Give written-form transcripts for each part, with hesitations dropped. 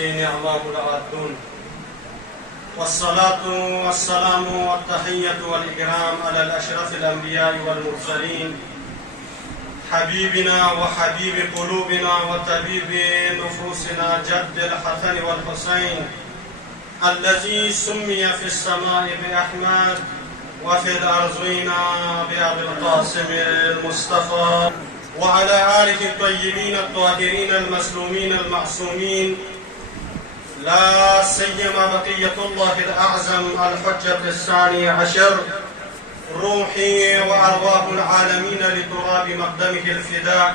سے نعماء العادون والصلاة والسلام والتحية والإكرام على الأشرف الأنبياء والمرسلين حبيبنا وحبيب قلوبنا وطبيب نفوسنا جد الحسن والحسين الذي سمي في السماء بأحمد وفي الأرضين بأبي القاسم المصطفى وعلى آله الطيبين الطاهرين المسلومين المعصومين لا سيما بقية الله الأعظم الحجة الثاني عشر روحي وأرواح العالمين لتراب مقدمه الفداء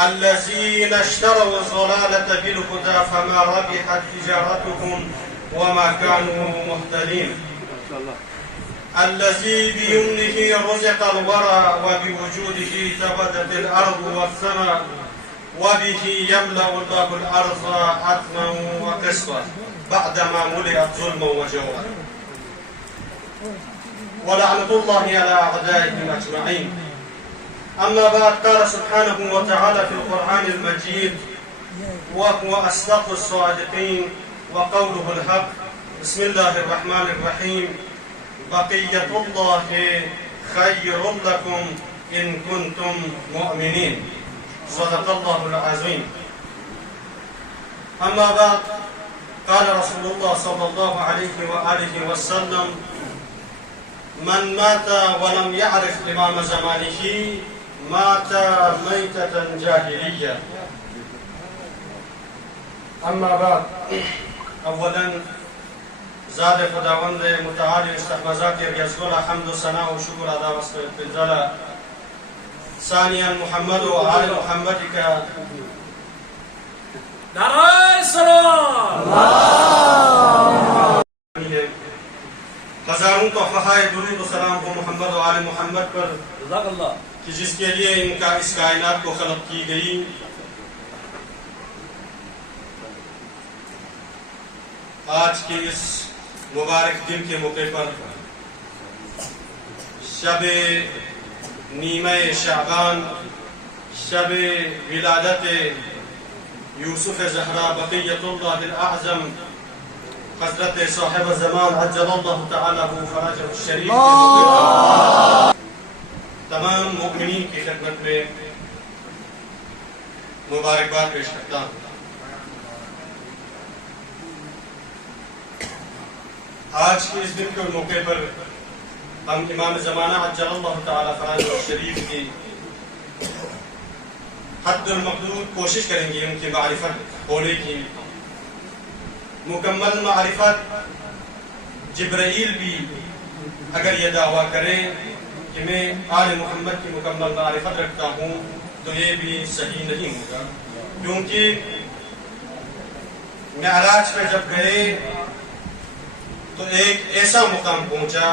الذين اشتروا الضلالة بالهدى فما ربحت تجارتهم وما كانوا مهتدين الذي بيمنه رزق الورى وبوجوده تبدت الأرض والسماء وبه يملأ الله الأرض عدلا وقسطا بعدما ملئت ظلما وجورا ولعنة الله على أعدائهم أجمعين. أما بعد قال سبحانه وتعالى في القرآن المجيد وهو أصدق الصادقين وقوله الحق بسم الله الرحمن الرحيم بقية الله خير لكم إن كنتم مؤمنين صدق الله العظيم. أما بعد قال رسول الله صلى الله عليه وآله وسلم من مات ولم يعرف إمام زمانه مات ميتة جاهلية. أما بعد أولا زاد خداوند متعال استحفظات يزغل حمد وثناء وشكر أدا واستغفر. ثانيا محمد وآل محمد کا نعرہ سلام ہزاروں تحفہ درود و سلام ہو محمد و آل محمد پر جزاک اللہ کہ جس کے لیے ان کا اس کائنات کو خلق کی گئی. آج کے اس مبارک دن کے موقع پر شب نیمہ شعبان شب ولادت یوسف زہرا بقیت اللہ الاعظم حضرت صاحب زمان عجل اللہ تعالی فرجہ الشریف کے موقع پر تمام مؤمنین کی خدمت میں مبارکباد پیش کرتا ہوں. آج کے اس دن کے موقع پر ہم امام زمانہ عجل اللہ تعالی فرجہ الشریف کی حد المقدور کوشش کریں گے ان کی معرفت ہونے کی. مکمل معرفت جبرائیل بھی اگر یہ دعویٰ کریں کہ میں آل محمد کی مکمل معرفت رکھتا ہوں تو یہ بھی صحیح نہیں ہوگا، کیونکہ معراج پہ جب گئے تو ایک ایسا مقام پہنچا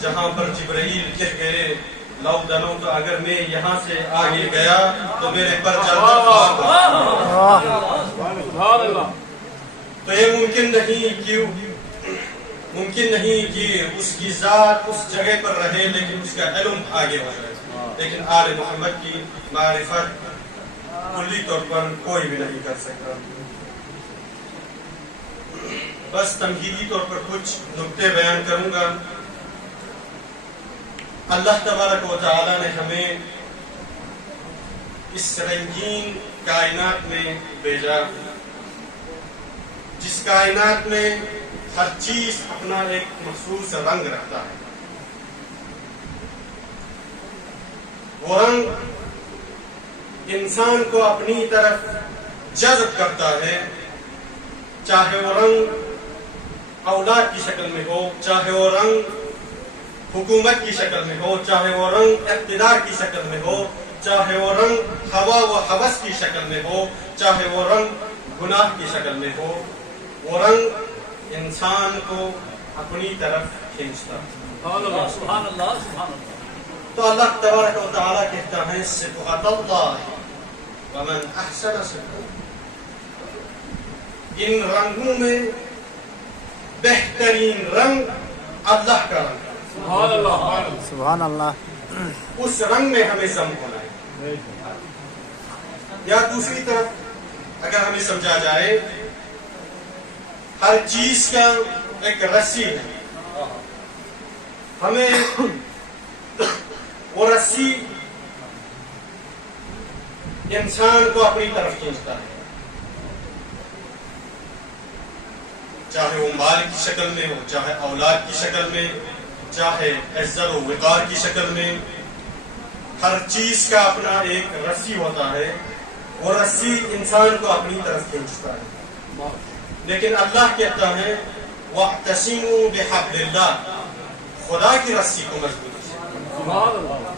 جہاں پر جبرائیل کہہ گئے لو دنو تو اگر میں یہاں سے آگے گیا تو میرے پر تو یہ ممکن نہیں کہ اس کی ذات اس جگہ پر رہے لیکن اس کا علم آگے ہو جائے. لیکن آل محمد کی معرفت کلی طور پر کوئی بھی نہیں کر سکتا. بس تمہیدی طور پر کچھ نکتے بیان کروں گا. اللہ تبارک و تعالی نے ہمیں اس رنگین کائنات میں بھیجا جس کائنات میں ہر چیز اپنا ایک مخصوص رنگ رکھتا ہے. وہ رنگ انسان کو اپنی طرف جذب کرتا ہے، چاہے وہ رنگ اولاد کی شکل میں ہو، چاہے وہ رنگ حکومت کی شکل میں ہو، چاہے وہ رنگ اقتدار کی شکل میں ہو، چاہے وہ رنگ ہوا و ہوس کی شکل میں ہو، چاہے وہ رنگ گناہ کی شکل میں ہو. وہ رنگ انسان کو اپنی طرف کھینچتا ہے. سبحان اللہ سبحان اللہ. تو اللہ تبارک و تعالیٰ کہتا ہے صفات اللہ ومن احسن صفات. ان رنگوں میں بہترین رنگ اللہ کا رنگ. سبحان اللہ سبحان اللہ. اس رنگ میں ہمیں سم ہونا ہے. یا دوسری طرف اگر ہمیں سمجھا جائے ہر چیز کا ایک رسی ہے. ہمیں وہ رسی انسان کو اپنی طرف کھینچتا ہے، چاہے وہ مال کی شکل میں ہو، چاہے اولاد کی شکل میں، چاہے عزت و وقار کی شکل میں. ہر چیز کا اپنا ایک رسی ہوتا ہے، وہ رسی انسان کو اپنی طرف کھینچتا ہے. لیکن اللہ کہتا ہے وَاعْتَصِمُوا بِحَبْلِ اللَّهِ، خدا کی رسی کو مضبوطی سے. سبحان اللہ.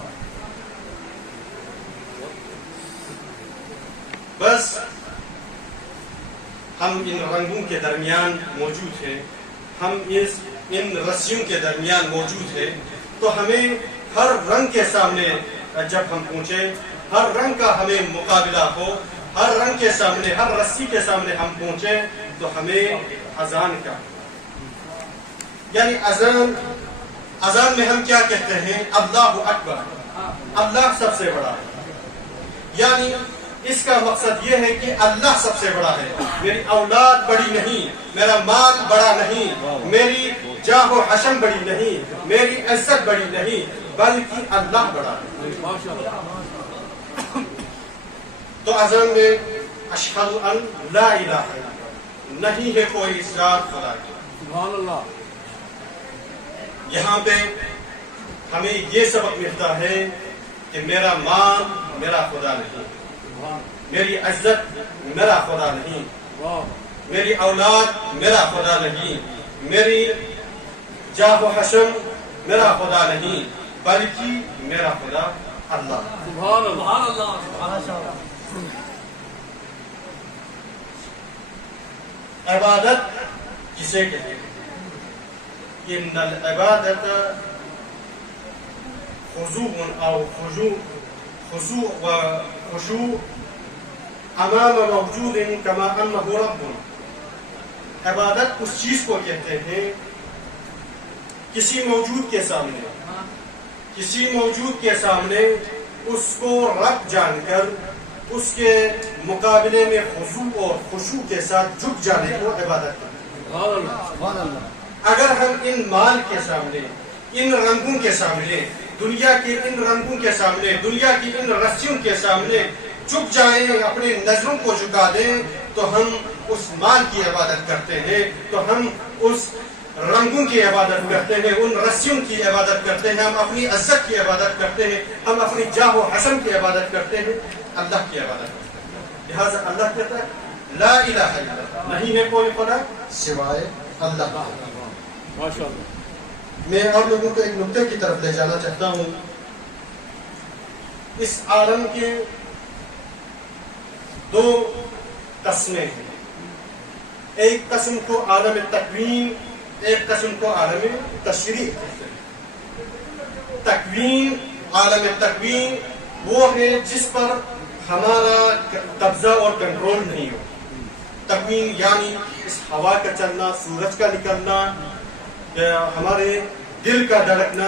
بس ہم ان رنگوں کے درمیان موجود ہیں، ہم ان رسیوں کے درمیان موجود ہیں، تو ہمیں ہر رنگ کے سامنے جب ہم پہنچے، ہر رنگ کا ہمیں مقابلہ ہو، ہر رنگ کے سامنے، ہر رسی کے سامنے ہم پہنچے، تو ہمیں اذان کا، یعنی اذان میں ہم کیا کہتے ہیں؟ اللہ اکبر، اللہ سب سے بڑا ہے. یعنی اس کا مقصد یہ ہے کہ اللہ سب سے بڑا ہے. میری اولاد بڑی نہیں، میرا مال بڑا نہیں، میری جاہ و حشم بڑی نہیں، میری عزت بڑی نہیں، بلکہ اللہ بڑا ہے. تو اذان میں اشہد ان لا الہ الا اللہ، نہیں ہے کوئی ذات خدا کی. سبحان اللہ. یہاں پہ ہمیں یہ سبق ملتا ہے کہ میرا مال میرا خدا نہیں، میری عزت میرا خدا نہیں، میری اولاد میرا خدا نہیں، میری جاہ و حشم میرا خدا نہیں، بلکہ میرا خدا اللہ. سبحان اللہ. سبحان اللہ. عبادت کسے کہتے ہیں؟ ان العبادت خضوع او خضوع و خشوع امام موجود کما انه رب. عبادت اس چیز کو کہتے ہیں کسی موجود کے سامنے، کسی موجود کے سامنے اس کو رب جان کر اس کے مقابلے میں خضوع اور خشوع کے ساتھ جھک جانے کو عبادت کرتے ہیں. اگر ہم ان مال کے سامنے، ان رنگوں کے سامنے، دنیا کے ان رنگوں کے سامنے، دنیا کی ان رسیوں کے سامنے جھک جائیں، اپنے نظروں کو جھکا دیں، تو ہم اس مال کی عبادت کرتے ہیں، تو ہم اس رنگوں کی عبادت کرتے ہیں، ان رسیوں کی عبادت کرتے ہیں، ہم اپنی عزت کی عبادت کرتے ہیں، ہم اپنی جاہ و حسن کی عبادت کرتے ہیں، اللہ کی عبادت کرتے ہیں. لہذا اللہ کہتا ہے لا الہ الا اللہ، نہیں ہے کوئی خدا سوائے اللہ. ماشاء اللہ. میں آپ لوگوں کو ایک نقطے کی طرف لے جانا چاہتا ہوں. اس عالم کے دو قسمیں ہیں، ایک قسم کو عالم تکوین، ایک قسم کو عالم تشریح کہتے ہیں. تکوین، عالم تکوین وہ ہے جس پر ہمارا قبضہ اور کنٹرول نہیں ہو. تکوین یعنی اس ہوا کا چلنا، سورج کا نکلنا، ہمارے دل کا دھڑکنا،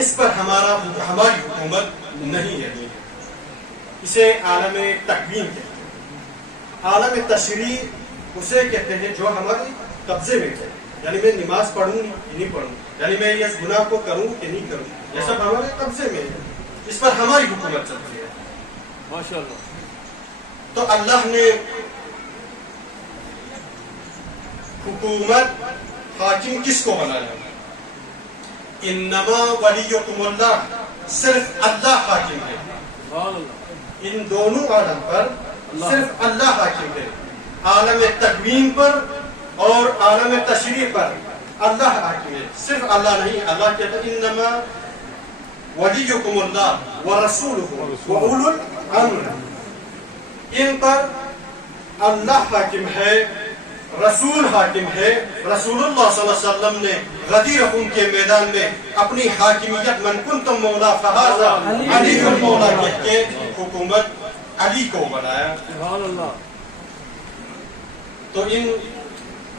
اس پر ہماری حکومت نہیں ہے. اسے عالم تکوین کہتے ہیں. عالم تشریح اسے کہتے ہیں جو ہمارے قبضے میں ہے، یعنی میں نماز پڑھوں کہ نہیں پڑھوں، یعنی میں اس گناہ کو کروں کہ نہیں کروں، یہ سب ہمارے قبضے میں ہے، اس پر ہماری حکومت چلتی ہے. ماشاء اللہ. تو اللہ نے حکومت، حاکم کس کو بنایا؟ انما ولیکم اللہ، صرف اللہ حاکم ہے. سبحان اللہ. ان دونوں عالم پر صرف اللہ حاکم ہے. عالم تکوین پر اور عالم تشریح پر اللہ حاکم ہے، صرف اللہ نہیں. اللہ کہتا ہے انما ولیکم اللہ ورسولہ واولو الامر. ان پر اللہ حاکم ہے، رسول حاکم ہے. رسول اللہ صلی اللہ علیہ وسلم نے غدیر خون کے میدان میں اپنی حاکمیت من کنتم مولا فہذا علی المولا کہہ کے حکومت علی کو بنایا. سبحان اللہ. تو ان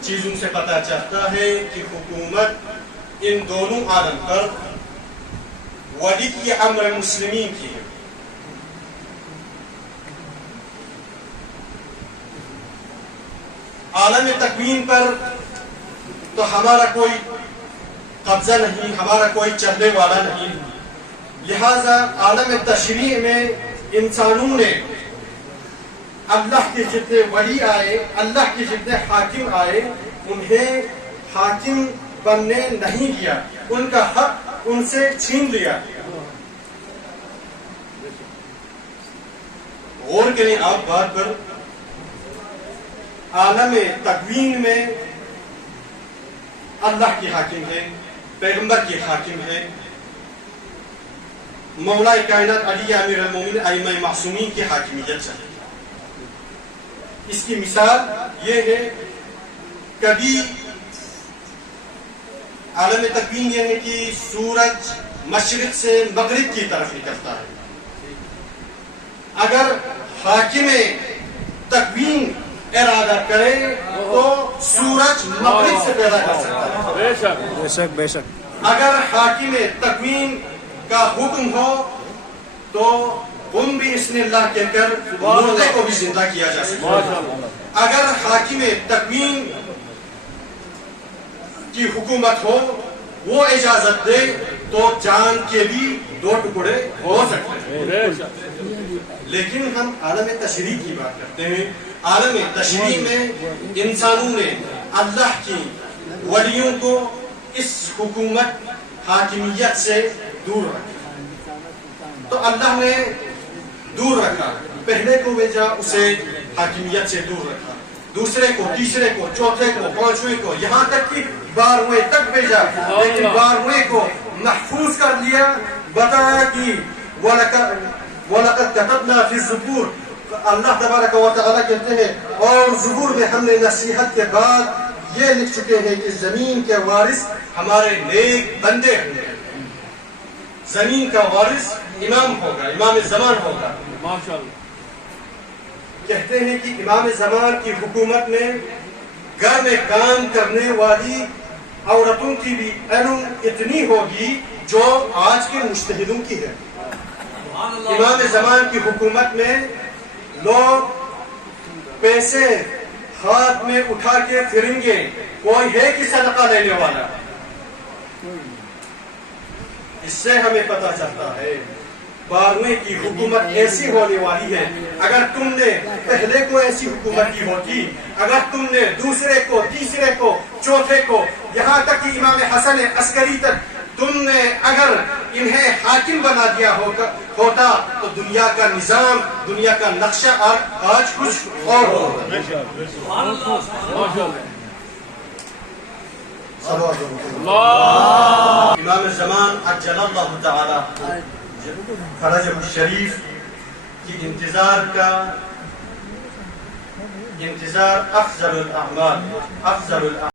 چیزوں سے پتہ چلتا ہے کہ حکومت ان دونوں عالم پر ولی امر مسلمین کی ہے. عالم تکوین پر تو ہمارا کوئی قبضہ نہیں، ہمارا کوئی چلنے والا نہیں، لہذا عالم تشریع میں انسانوں نے اللہ کے جتنے ولی آئے، اللہ کے جتنے حاکم آئے، انہیں حاکم بننے نہیں دیا، ان کا حق ان سے چھین لیا۔ غور کریں آپ بات پر، عالم تکوین میں اللہ کی حاکم ہے، پیغمبر کی حاکم ہے، مولا کائنات علی امیر المومنین ائمہ معصومین کی حاکمیت چاہیے۔ اس کی مثال یہ ہے، کبھی عالم تکوین یہ ہے کہ سورج مشرق سے مغرب کی طرف نکلتا ہے، اگر حاکم تکوین ارادہ کرے تو سورج مغرب سے پیدا کر سکتا ہے، بے شک بے شک بے شک۔ اگر حاکم تکوین کا حکم ہو تو قم بِإِذْنِ اللہ کہہ کر مردے کو بھی زندہ کیا جا سکتا ماشاء ہے، اللہ، اگر حاکم تکوین کی حکومت ہو، وہ اجازت دے تو جان کے بھی دو ٹکڑے ہو سکتے ہیں۔ بے شک لیکن ہم عالم تشریع کی بات کرتے ہیں۔ عالم تشریع میں انسانوں نے اللہ کی ولیوں کو اس حکومت حاکمیت سے دور رکھا، تو اللہ نے دور رکھا، پہلے کو بھیجا اسے حاکمیت سے دور رکھا، دوسرے کو، تیسرے کو، چوتھے کو، پانچویں کو، یہاں تک کہ 12ویں تک بھیجا، لیکن 12ویں کو محفوظ کر لیا، بتایا کہ وَلَقَدْ كَتَبْنَا فِي الزُّبُورِ، اللہ تبارک و تعالیٰ کہتے ہیں اور زبور میں ہم نے نصیحت کے بعد یہ لکھ چکے ہیں کہ زمین کے وارث ہمارے نیک بندے ہوں گے، زمین کا وارث امام ہوگا، امام زمان ہوگا۔ ماشاء اللہ، کہتے ہیں کہ امام زمان کی حکومت میں گھر میں کام کرنے والی عورتوں کی بھی علم اتنی ہوگی جو آج کے مجتہدوں کی ہے۔ امام زمان کی حکومت میں لوگ پیسے ہاتھ میں اٹھا کے پھریں گے، کوئی ہے کہ صدقہ لینے والا؟ اس سے ہمیں پتہ چلتا ہے 12ویں کی حکومت ایسی ہونے والی ہے۔ اگر تم نے پہلے کو ایسی حکومت کی ہوتی، اگر تم نے دوسرے کو، تیسرے کو، چوتھے کو، یہاں تک کہ امام حسن عسکری تک تم نے اگر انہیں حاکم بنا دیا ہوتا تو دنیا کا نظام، دنیا کا نقشہ آج کچھ اور ہوتا۔ ماشاء اللہ، امام زمان عجل اللہ تعالی فرجہ الشریف کی انتظار افضل الاعمال،